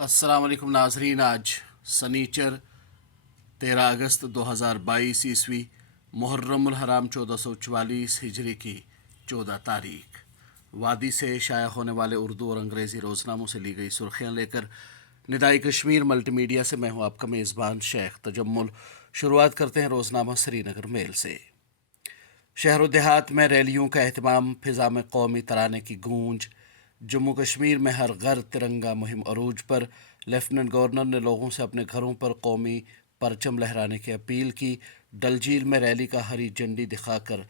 अस्सलाम वालेकुम नाजरीन। आज सनीचर 13 अगस्त 2022 ईस्वी मुहर्रमुल हराम 1444 हिजरी की 14 तारीख। वादी से शाया होने वाले उर्दू और अंग्रेज़ी रोज़नामों से ली गई सुर्खियाँ लेकर निदाई कश्मीर मल्टीमीडिया से मैं हूँ आपका मेज़बान शेख तजम्मुल। शुरुआत करते हैं रोज़नामा श्रीनगर मेल से। शहर देहात में रैलियों का एहतमाम, फिज़ा में कौमी तराने की गूंज। जम्मू कश्मीर में हर घर तिरंगा मुहिम अरूज पर। लेफ्टिनेंट गवर्नर ने लोगों से अपने घरों पर कौमी परचम लहराने की अपील की। डल झील में रैली का हरी झंडी दिखाकर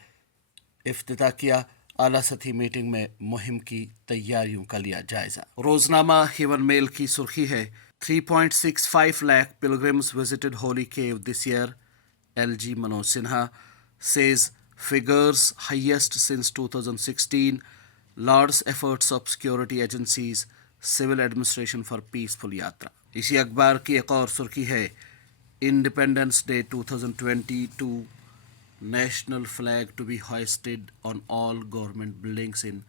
इफ्तिताह किया। आला सतही मीटिंग में मुहिम की तैयारियों का लिया जायजा। रोजनामा हिवन मेल की सुर्खी है 3.65 lakh pilgrims visited Holi cave this year. LG Manoj Sinha says figures highest since 2016. Large efforts of security agencies, civil administration for peaceful यात्रा। इसी अखबार की एक और सुर्खी है independence day 2022 national flag to be hoisted on all government buildings in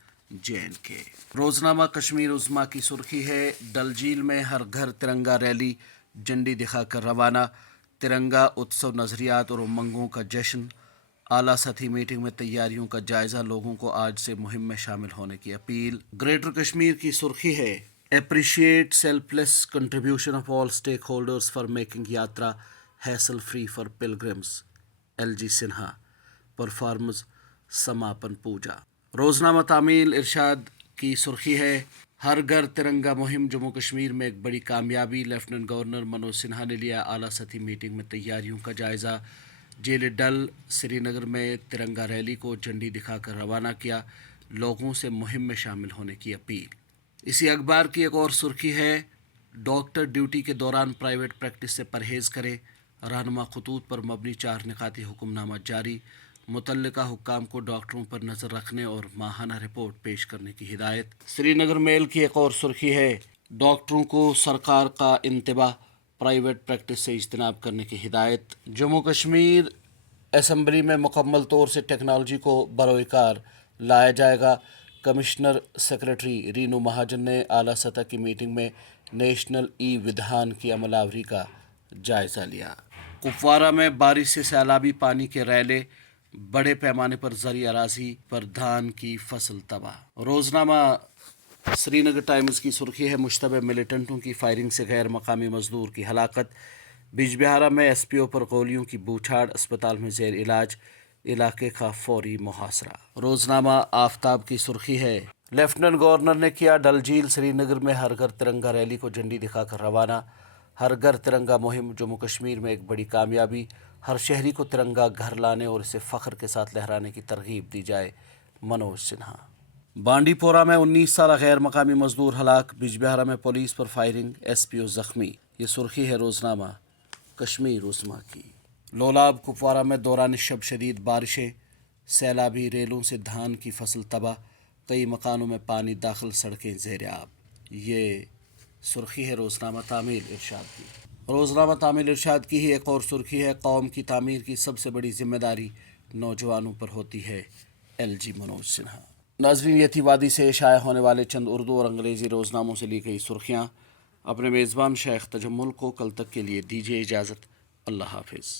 J&K। रोजनामा कश्मीर उज़्मा की सुर्खी है डल झील में हर घर तिरंगा रैली, झंडी दिखाकर रवाना। तिरंगा उत्सव नज़रियात और उमंगों का जश्न। आला सतही मीटिंग में तैयारियों का जायजा, लोगों को आज से मुहिम में शामिल होने की अपील। ग्रेटर कश्मीर की सुर्खी है appreciate selfless contribution of all stakeholders for making yatra hassle free for pilgrims. LG Sinha performance समापन पूजा। रोजनामा तामील इरशाद की सुर्खी है हर घर तिरंगा मुहिम जम्मू कश्मीर में एक बड़ी कामयाबी। लेफ्टिनेंट गवर्नर मनोज सिन्हा ने लिया आला सतही मीटिंग में तैयारियों का जायजा। जेल डल श्रीनगर में तिरंगा रैली को झंडी दिखाकर रवाना किया, लोगों से मुहिम में शामिल होने की अपील। इसी अखबार की एक और सुर्खी है डॉक्टर ड्यूटी के दौरान प्राइवेट प्रैक्टिस से परहेज़ करें। रहनुमा खतूत पर मबनी 4 निकाती हुक्मनामा जारी। मुतल्लिका हुक्काम को डॉक्टरों पर नज़र रखने और माहाना रिपोर्ट पेश करने की हिदायत। श्रीनगर मेल की एक और सुर्खी है डॉक्टरों को सरकार का इंतबाह, प्राइवेट प्रैक्टिस से इज्तनाब करने की हिदायत। जम्मू कश्मीर असम्बली में मुकम्मल तौर से टेक्नोलॉजी को बरोकार लाया जाएगा। कमिश्नर सेक्रेटरी रीनू महाजन ने आला सतह की मीटिंग में नेशनल विधान की अमलावरी का जायज़ा लिया। कुपवारा में बारिश से सैलाबी पानी के रैले, बड़े पैमाने पर ज़री अराजी पर धान की फसल तबाह। रोज़नामा श्रीनगर टाइम्स की सुर्खी है मुश्तबे मिलिटेंटों की फायरिंग से गैर मकामी मजदूर की हलाकत। बिजबिहारा में SPO पर गोलियों की बूछाड़, अस्पताल में जेर इलाज, इलाके का फौरी मुहासरा। रोज़नामा आफ्ताब की सुर्खी है लेफ्टिनेंट गवर्नर ने किया डल झील श्रीनगर में हर घर तिरंगा रैली को झंडी दिखाकर रवाना। हर घर तिरंगा मुहिम जम्मू कश्मीर में एक बड़ी कामयाबी। हर शहरी को तिरंगा घर लाने और इसे फ़ख्र के साथ लहराने की तरगीब दी जाए। मनोज सिन्हा। बांडीपोरा में 19 साल गैर मकामी मजदूर हलाक। बिजबिहारा में पुलिस पर फायरिंग, SPO जख्मी। ये सुर्खी है रोज़नामा कश्मीर उज़्मा की। लोलाब कुपवारा में दौरान शब शदीद बारिशें, सैलाबी रेलों से धान की फसल तबाह, कई मकानों में पानी दाखिल, सड़कें ज़ेर आब। ये सुर्खी है रोज़नामा तामील इरशाद की। रोज़नामा तामील इरशाद की ही एक और सुर्खी है कौम की तामीर की सबसे बड़ी जिम्मेदारी नौजवानों पर होती है। LG मनोज सिन्हा। नाज़रीन, ये थी वादी से शाया होने वाले चंद उर्दू और अंग्रेज़ी रोज़नामों से ली गई सुर्खियाँ। अपने मेज़बान शेख तजम्मुल को कल तक के लिए दीजिए इजाज़त। अल्लाह हाफिज़।